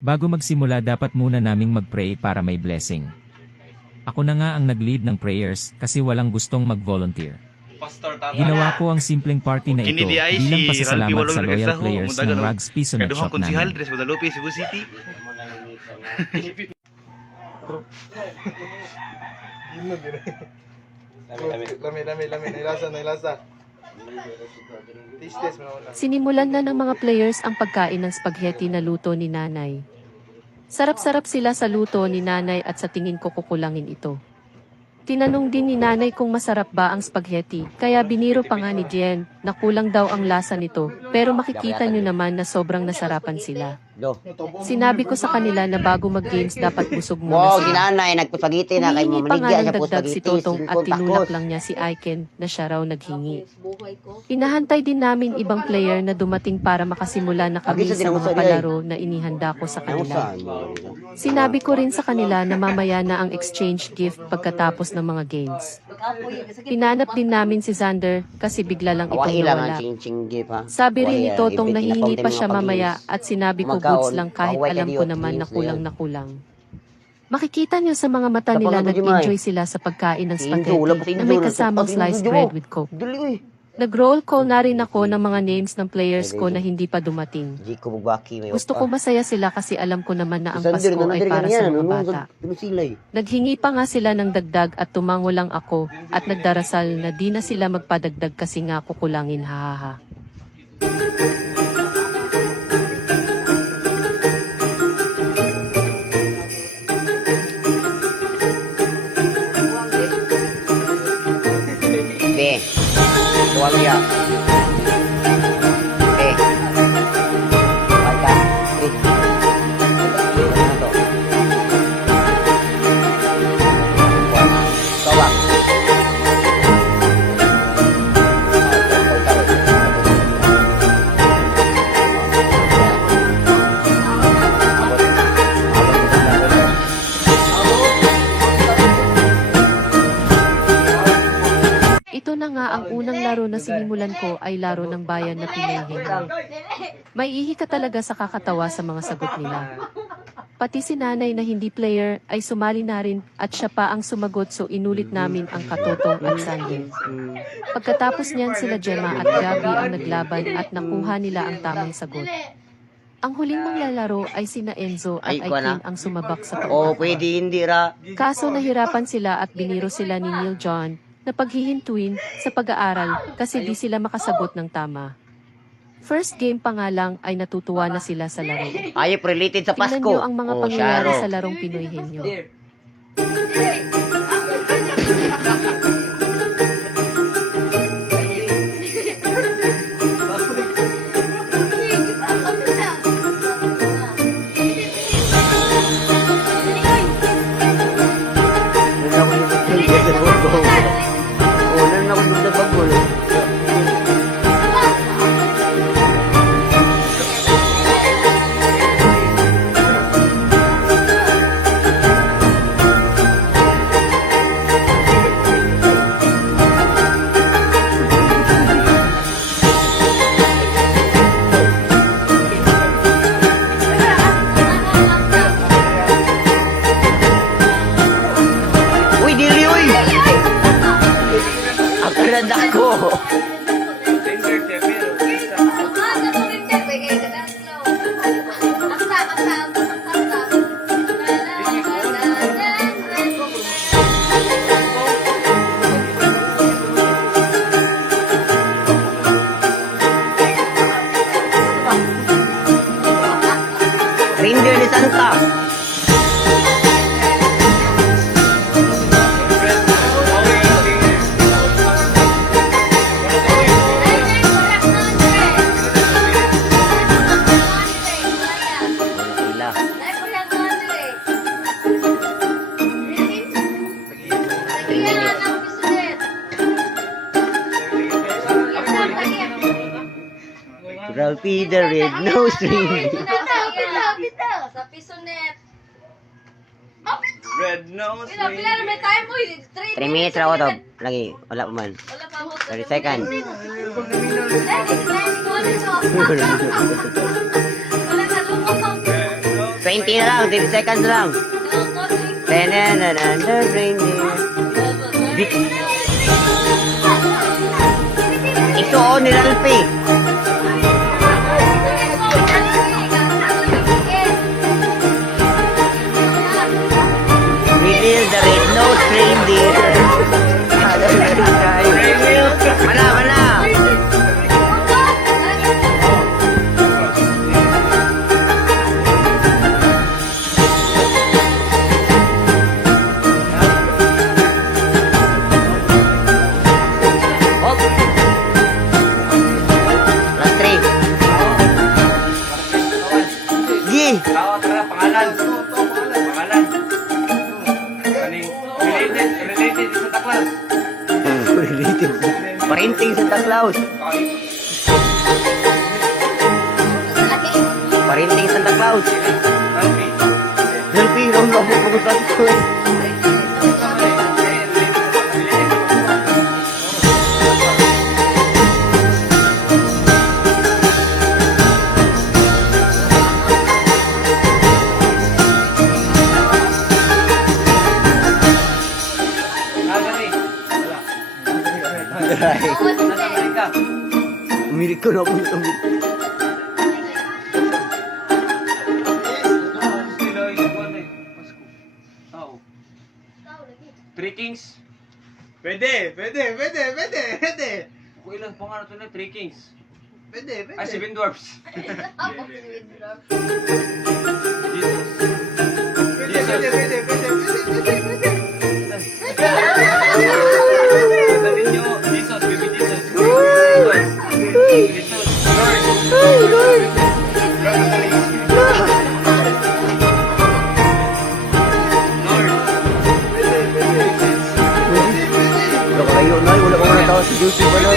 Bago magsimula dapat muna naming mag-pray para may blessing. Ako na nga ang nag-lead ng prayers kasi walang gustong mag-volunteer. Ginawa ko ang simpleng party na ito bilang pasasalamat sa loyal players ng Rugs Pisonet Shop namin. Lami, nailasa. Sinimulan na ng mga players ang pagkain ng spaghetti na luto ni nanay. Sarap-sarap sila sa luto ni nanay at sa tingin ko kukulangin ito. Tinanong din ni nanay kung masarap ba ang spaghetti, kaya biniro pa nga ni Jen na kulang daw ang lasa nito, pero makikita nyo naman na sobrang nasarapan sila. Sinabi ko sa kanila na bago mag-games dapat busog muna Wow, sila. ginanay, nagpasagiti na kay Humingi pa nga mamaligya ng sa dagdag si Totong at tinulak lang niya si Aiken na siya raw naghingi. Hinahantay din namin ibang player na dumating para makasimula na kami sa mga palaro na inihanda ko sa kanila. Sinabi ko rin sa kanila na mamaya na ang exchange gift pagkatapos ng mga games. Pinanap din namin si Xander kasi bigla lang itong nawala. Sabi rin ni Totong na hihingi pa siya mamaya at sinabi ko goods lang kahit alam ko naman na kulang na kulang. Makikita niyo sa mga mata nila nag-enjoy sila sa pagkain ng spaghetti na may kasamang sliced bread with coke. Nag-roll call na rin ako ng mga names ng players ko na hindi pa dumating. Gusto ko masaya sila kasi alam ko naman na ang Pasko ay para sa mga bata. Naghingi pa nga sila ng dagdag at tumango lang ako at nagdarasal na di na sila magpadagdag kasi nga kukulangin hahaha. Tuwag niya. Baca. Ano to? Tawag. Ito na nga ang unang laro na sinimulan ko ay laro ng bayan na Pinoyhenyo. May ihi ka talaga sa kakatawa sa mga sagot nila. Pati si nanay na hindi player ay sumali na rin at siya pa ang sumagot so inulit namin ang Katotong at Sandy. Pagkatapos niyan sila Gemma at Gabi ang naglaban at nakuha nila ang tamang sagot. Ang huling maglalaro ay sina Enzo at Aiken ang sumabak sa Oh, pagkakatawa. pwede hindi ra. Kaso nahirapan sila at biniro sila ni Neil John na paghihintuin sa pag-aaral kasi di sila makasagot ng tama. First game pa nga lang ay natutuwa na sila sa laro. Ayop related sa Pasko. Tingnan nyo ang mga Oh, pangyayari Sharo. sa larong Pinoyhenyo. Uy, dili, uy! Ang karanda ko! Reindeer ni Santa! Ralphie the Red-Nosed Reindeer. Sa pisonet. Red nose. Pila na may time mo. 3 minutes raw to. Lagi, wala pa man. Wala pa mo. 30 seconds. Wala na lumang. 20 na lang, 30 seconds lang. The reindeer. Ito oh, nilalpi. It is the red-nosed reindeer. Mana, mana. Hop. Last three. Gi. Tara, pangalan. Pangalan. Related sa Santa Claus. Parinting Santa Claus. Parinting Santa Claus. Helping ang labo ko sa school. Umirik ko na po ito. Three Kings. Pwede. Kung ilang pangalan ito na, Three Kings. Pwede. Ay, Seven Dwarfs. Sabihin nyo, Jesus, baby Jesus. Jesus. Lord. Lord. Wala ko kayo na, wala ko na tao si Juicy ba na?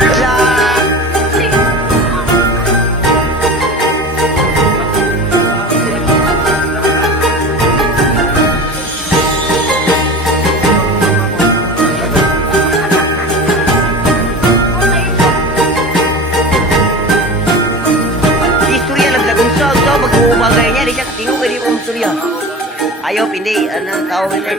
Wala! Istorya lang lagong sa ito, pag-uumagay niya, di siya katingo kayo kung istorya. Ayaw, hindi, anong tao nila?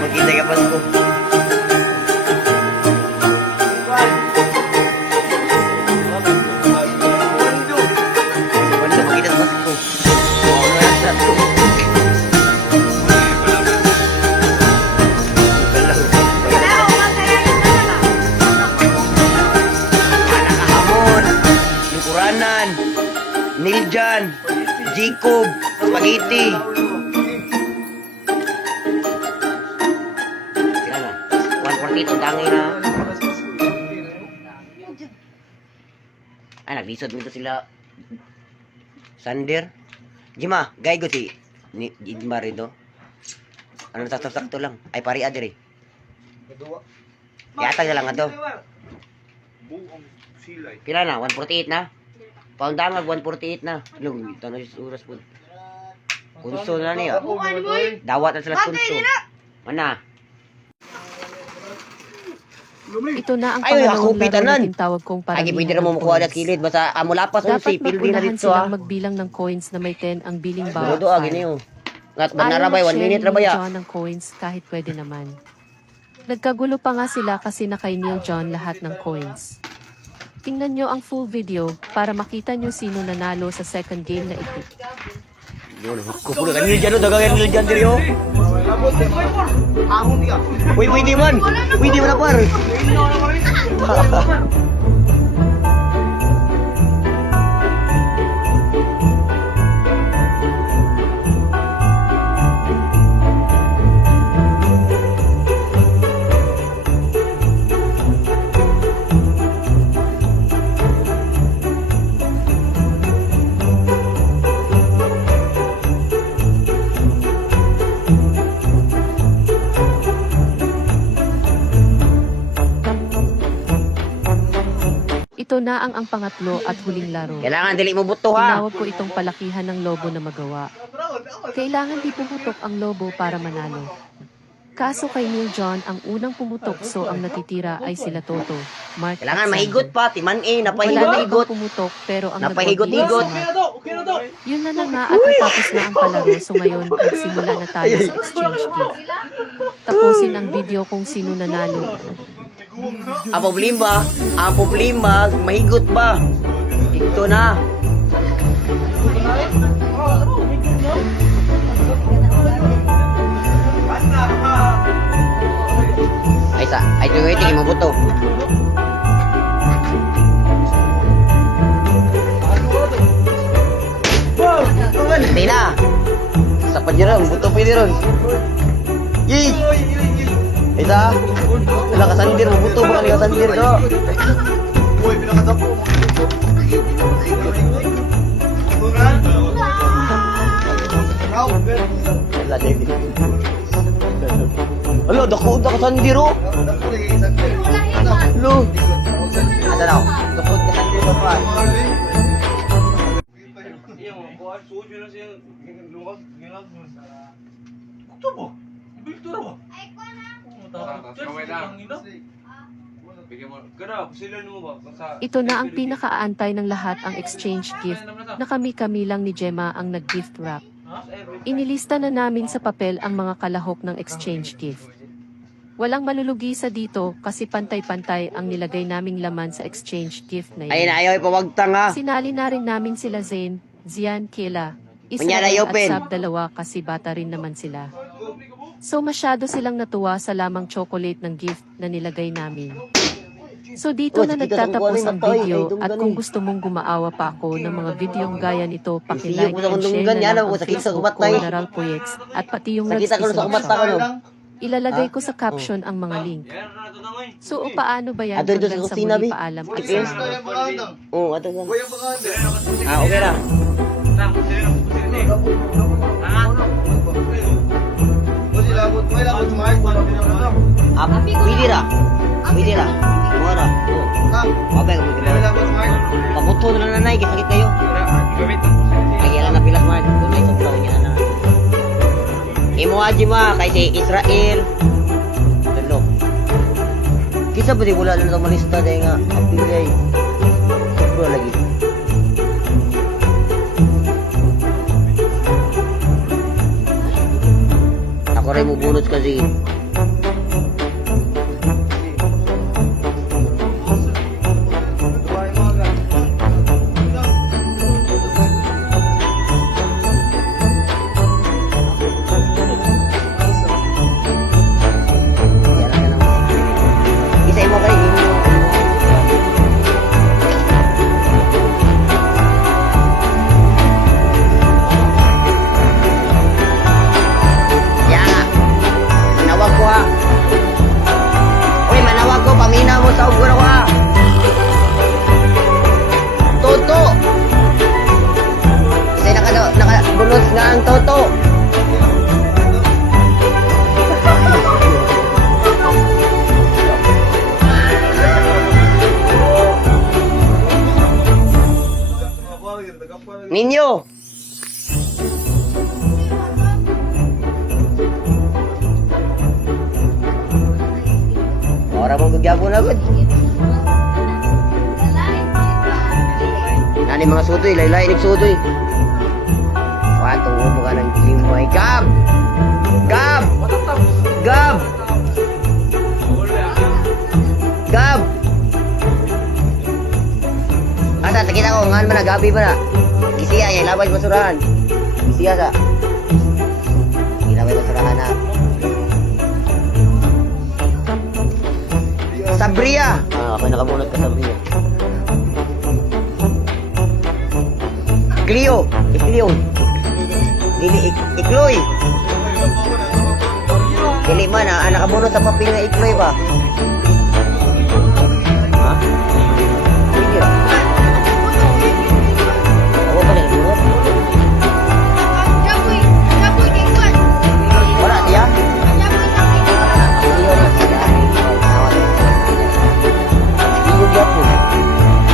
Magkita ka pa ko. Wala magkita pa ko. Wala sa to. Hamon, Lingkuranan, Niljan, Jacob, Spaghetti. Kira na, 140 itong tangi na. Ay, naglisod nito sila. Sander. Jima, gay ko si Jima rito. Ano sakto lang. Ay, pari adiri. Yatag na lang ato. Buong silay. Pila na? 148 na? Paundangag 148 na. Lung, ito na si oras po. Kunso na niya. Dawat na sila kunso. Mana? Ito na ang Ay, pangalawang ako, laro pitanan. na tinatawag kong Ay, paramihan pwede na mo ng makuha na coins. kilid. Basta amulapas mo Dapat si Pildi na magunahan dito ah. silang magbilang ng coins na may 10 ang biling bawat Dodo ah, file. gini oh. Ngat Ayaw banarabay, 1 mag-share minute ni rabay Neil ah. John ng coins kahit pwede naman. Nagkagulo pa nga sila kasi na kay Neil John lahat ng coins. Tingnan nyo ang full video para makita nyo sino nanalo sa second game na ito. Kupulo kan Niljan oh, dagangan Niljan diri oh. Uy, pwede man na par. Ito na ang pangatlo at huling laro. Kailangan dili mo buto ha. Tinawag ko itong palakihan ng lobo na magawa. Kailangan di pumutok ang lobo para manalo. Kaso kay Neil John ang unang pumutok so ang natitira ay sila Toto, Mark Kailangan at mahigot Sander. pa, timan Wala na ibang napahigot-higot. pumutok pero ang Napahigot-higot. nag-OD si Mark. Yun na nga at natapos na ang palaro so ngayon nagsimula na tayo sa exchange gift. Tapusin ang video kung sino nanalo. Ang problema, mahigot ba? Ito na. Ay, tingin mo buto. Hindi na. Sa panjurang, buto pwede ron. Yee! Isa. Wala ka sandir, mabuto ba ka sandir ko? Uy, pinakatapo mo. Wala, David. Alo, dako ka sandir oh. Lo. Ada daw. Dako ka sandir ba? Iya, buat suju na siyang luwag, ginag. Ito ba? Biltura ba? Bigyan mo. Kada, pusilan mo ba? Ito na ang pinakaaantay ng lahat ang exchange gift na kami-kami lang ni Gemma ang nag-gift wrap. Inilista na namin sa papel ang mga kalahok ng exchange gift. Walang malulugi sa dito kasi pantay-pantay ang nilagay naming laman sa exchange gift na Ay, yun. ayaw ipawagtang ha. Sinali na rin namin sila Zane, Zian, Kayla, Kunyara, Israel at open. Sab dalawa kasi bata rin naman sila. So masyado silang natuwa sa lamang chocolate ng gift na nilagay namin. So dito Oh, na sige, nagtatapos kasangkuhanin ang na to, video ay, at dunggan kung eh. gusto mong gumaawa pa ako ng mga videong gaya nito, Isiyo pakilike ko sa and share kundunggan na yan, lang ako ang sakit sa Facebook ko kumatay. na Ral Poyex at pati yung Sakita ko na sa kumata ko no. Ilalagay Ha? ko sa caption ang mga link. Yan na ito na ngayon. So paano ba yan Adun doon hanggang sa sa kusina, muli Bi. paalam at Tipis. salamat. Oo, ato ka. Uy, ang baka Okay na. Tang, pusilan mo, pusilan. Ah, Uy, labot. Uy, labot. Mark. Pwede ra. Pwede ra. Mura. Mabay, kung Uy, hindi labot. Mark. Pabuto na nanay, sakit kayo. gamit ang pusilan. Ay, yan na pilas man. Tunay sa flow niya na. Imo aji ma, kay si Israel. Tulo. Kisa ba di wala na itong malista dahil nga. Apilay. Sobra lagi. Ako rin mo bunot kasi. Yan lang. Isa mo kayo. Yan nga. Manawag ko ha. Uy, manawag ko. Pamina mo sa uguro ko ha. Toto. Kasi nakabunot nga ang Toto. Ninyo. Ora mo gagyapo na gud. Nani mga sudoy, laylay nig sudoy. Watong mo ka ng limay. Gab! Gab! Gab! Gab! Asa, sakita ko, ngan ba na, gabi ba na? Isiya, yan, labay basurahan. Isiya sa. Ilabay basurahan na. Sabria! Ah, ako nakabunot ka, Sabria. Clio! Clio! Dili, Ikloy! Dili man, nakabunot sa papel na Ikloy ba? Ha? Sige ba? Ako pa rin, bunot? Wala, diya? Clio na, siya. Clio Gapo.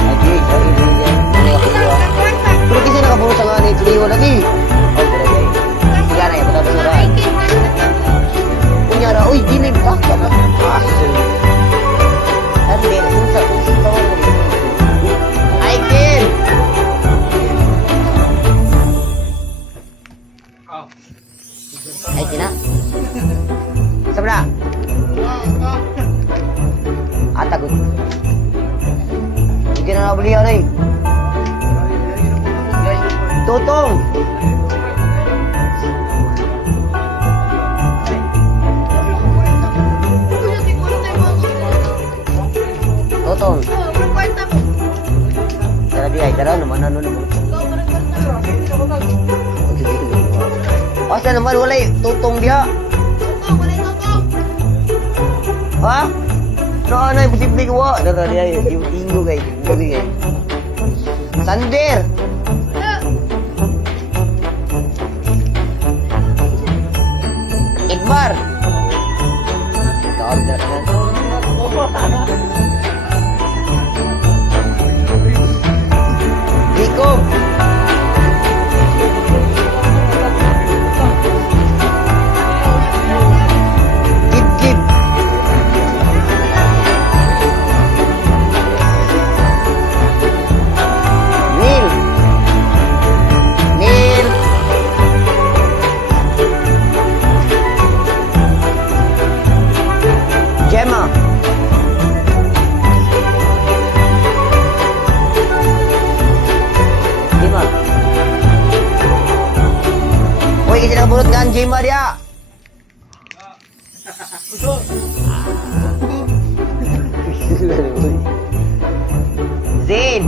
Lagi, sorry, Clio. Pero kasi nakabunot sa nga ni Clio lagi. Oh, pero Asul. Ande, unsa tawag mo? Aiken. Aiken na. Sabra. Atagot. Hindi na nabuli yan eh. Tutong. Tutong. Tara di ay tara naman ano naman. Asa naman walay tutong dia. Ha? Saan ay posible ko? Tara di ay yung tinggo kay gabi kay. Sander. Ikbar. Tawag na. Jacob. Gib. Neil. Gemma. Gemma. Uy, kasi nakabulot ka ang Gemma dia. Zain.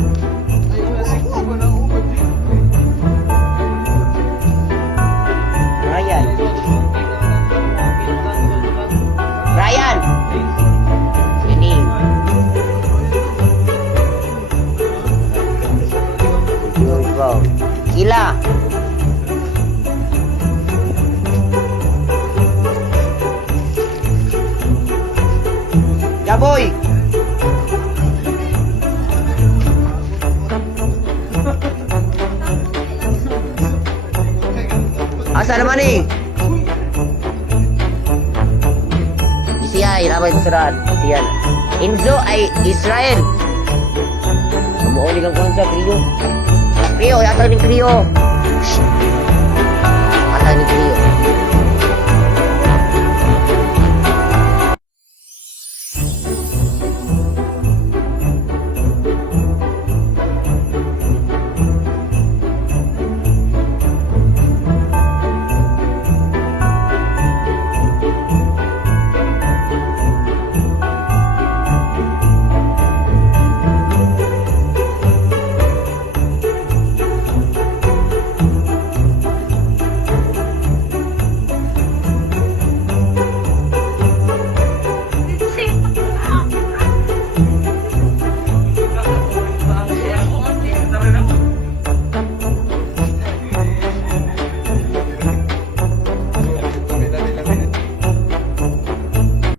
Ryan. Ini. Wow. Gila. Jaboy. Asa naman ni? Siya, ilabay mo sa siyan. Enzo ay Israel. Umuuli kang kung sa Kriyo. Kriyo, yata rin Kriyo.